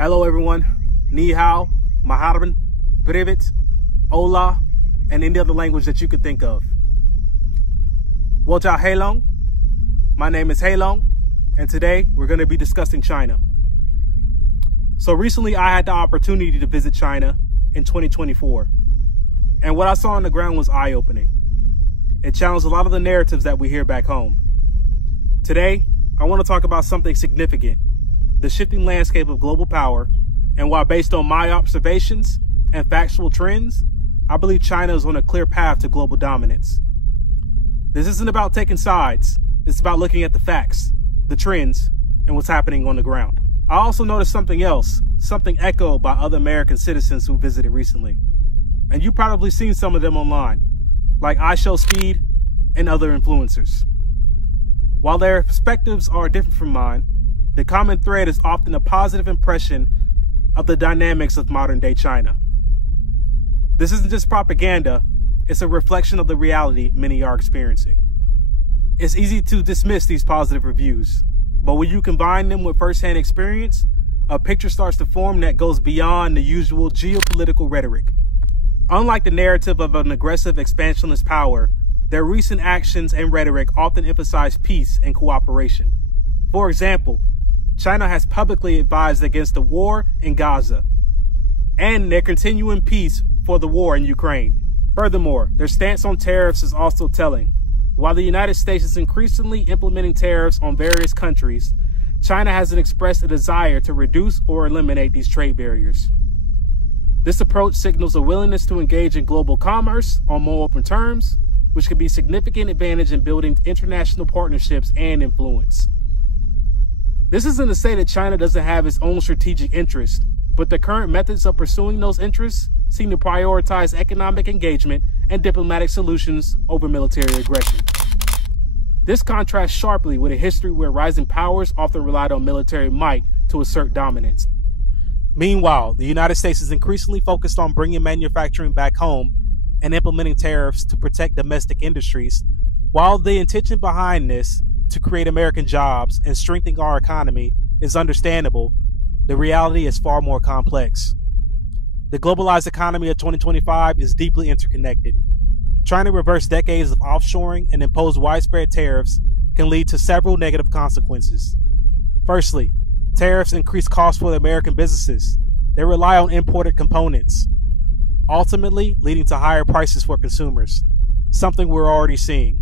Hello everyone, Ni hao, Maharban, Privet, Hola, and any other language that you could think of. Wocha Heilong, my name is Heilong, and today we're going to be discussing China. So recently I had the opportunity to visit China in 2024, and what I saw on the ground was eye-opening. It challenged a lot of the narratives that we hear back home. Today, I want to talk about something significant, the shifting landscape of global power, and while based on my observations and factual trends, I believe China is on a clear path to global dominance. This isn't about taking sides, it's about looking at the facts, the trends, and what's happening on the ground. I also noticed something else, something echoed by other American citizens who visited recently. And you've probably seen some of them online, like iShowSpeed and other influencers. While their perspectives are different from mine, the common thread is often a positive impression of the dynamics of modern-day China. This isn't just propaganda, it's a reflection of the reality many are experiencing. It's easy to dismiss these positive reviews, but when you combine them with first-hand experience, a picture starts to form that goes beyond the usual geopolitical rhetoric. Unlike the narrative of an aggressive expansionist power, their recent actions and rhetoric often emphasize peace and cooperation. For example, China has publicly advised against the war in Gaza and their continuing peace for the war in Ukraine. Furthermore, their stance on tariffs is also telling. While the United States is increasingly implementing tariffs on various countries, China hasn't expressed a desire to reduce or eliminate these trade barriers. This approach signals a willingness to engage in global commerce on more open terms, which could be a significant advantage in building international partnerships and influence. This isn't to say that China doesn't have its own strategic interests, but the current methods of pursuing those interests seem to prioritize economic engagement and diplomatic solutions over military aggression. This contrasts sharply with a history where rising powers often relied on military might to assert dominance. Meanwhile, the United States is increasingly focused on bringing manufacturing back home and implementing tariffs to protect domestic industries. While the intention behind this, to create American jobs and strengthen our economy, is understandable, the reality is far more complex. The globalized economy of 2025 is deeply interconnected. Trying to reverse decades of offshoring and impose widespread tariffs can lead to several negative consequences. Firstly, tariffs increase costs for the American businesses. They rely on imported components, ultimately leading to higher prices for consumers, something we're already seeing.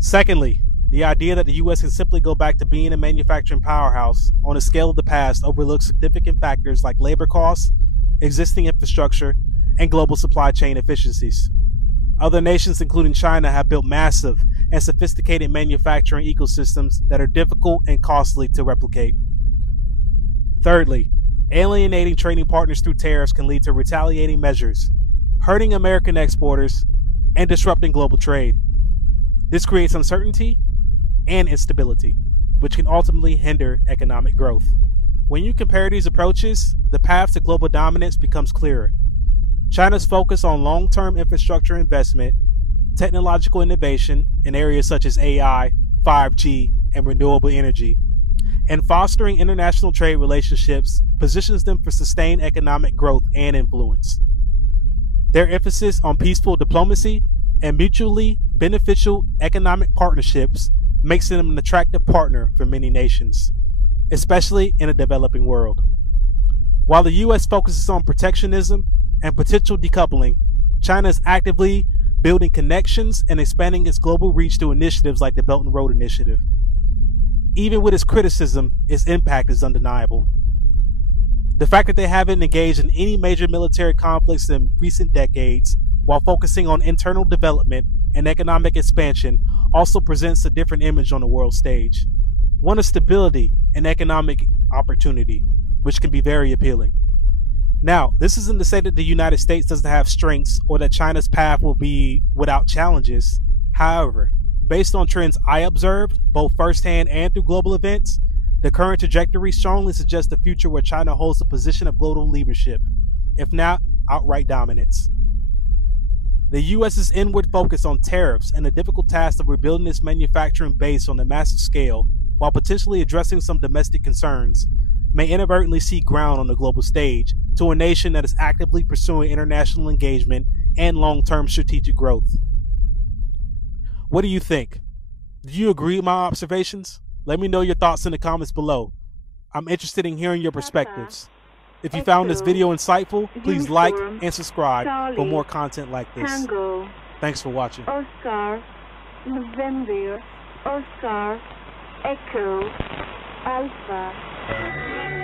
Secondly, the idea that the U.S. can simply go back to being a manufacturing powerhouse on a scale of the past overlooks significant factors like labor costs, existing infrastructure, and global supply chain efficiencies. Other nations, including China, have built massive and sophisticated manufacturing ecosystems that are difficult and costly to replicate. Thirdly, alienating trading partners through tariffs can lead to retaliating measures, hurting American exporters, and disrupting global trade. This creates uncertainty and instability, which can ultimately hinder economic growth. When you compare these approaches, the path to global dominance becomes clearer. China's focus on long-term infrastructure investment, technological innovation in areas such as AI, 5G, and renewable energy, and fostering international trade relationships positions them for sustained economic growth and influence. Their emphasis on peaceful diplomacy and mutually beneficial economic partnerships makes them an attractive partner for many nations, especially in a developing world. While the U.S. focuses on protectionism and potential decoupling, China is actively building connections and expanding its global reach through initiatives like the Belt and Road Initiative. Even with its criticism, its impact is undeniable. The fact that they haven't engaged in any major military conflicts in recent decades, while focusing on internal development and economic expansion, also presents a different image on the world stage. One of stability and economic opportunity, which can be very appealing. Now, this isn't to say that the United States doesn't have strengths or that China's path will be without challenges. However, based on trends I observed, both firsthand and through global events, the current trajectory strongly suggests a future where China holds a position of global leadership, if not outright dominance. The U.S.'s inward focus on tariffs and the difficult task of rebuilding its manufacturing base on a massive scale, while potentially addressing some domestic concerns, may inadvertently cede ground on the global stage to a nation that is actively pursuing international engagement and long-term strategic growth. What do you think? Do you agree with my observations? Let me know your thoughts in the comments below. I'm interested in hearing your perspectives. If you found this video insightful, please like and subscribe for more content like this. Tango, Thanks for watching. Oscar, November, Oscar, Echo, Alpha.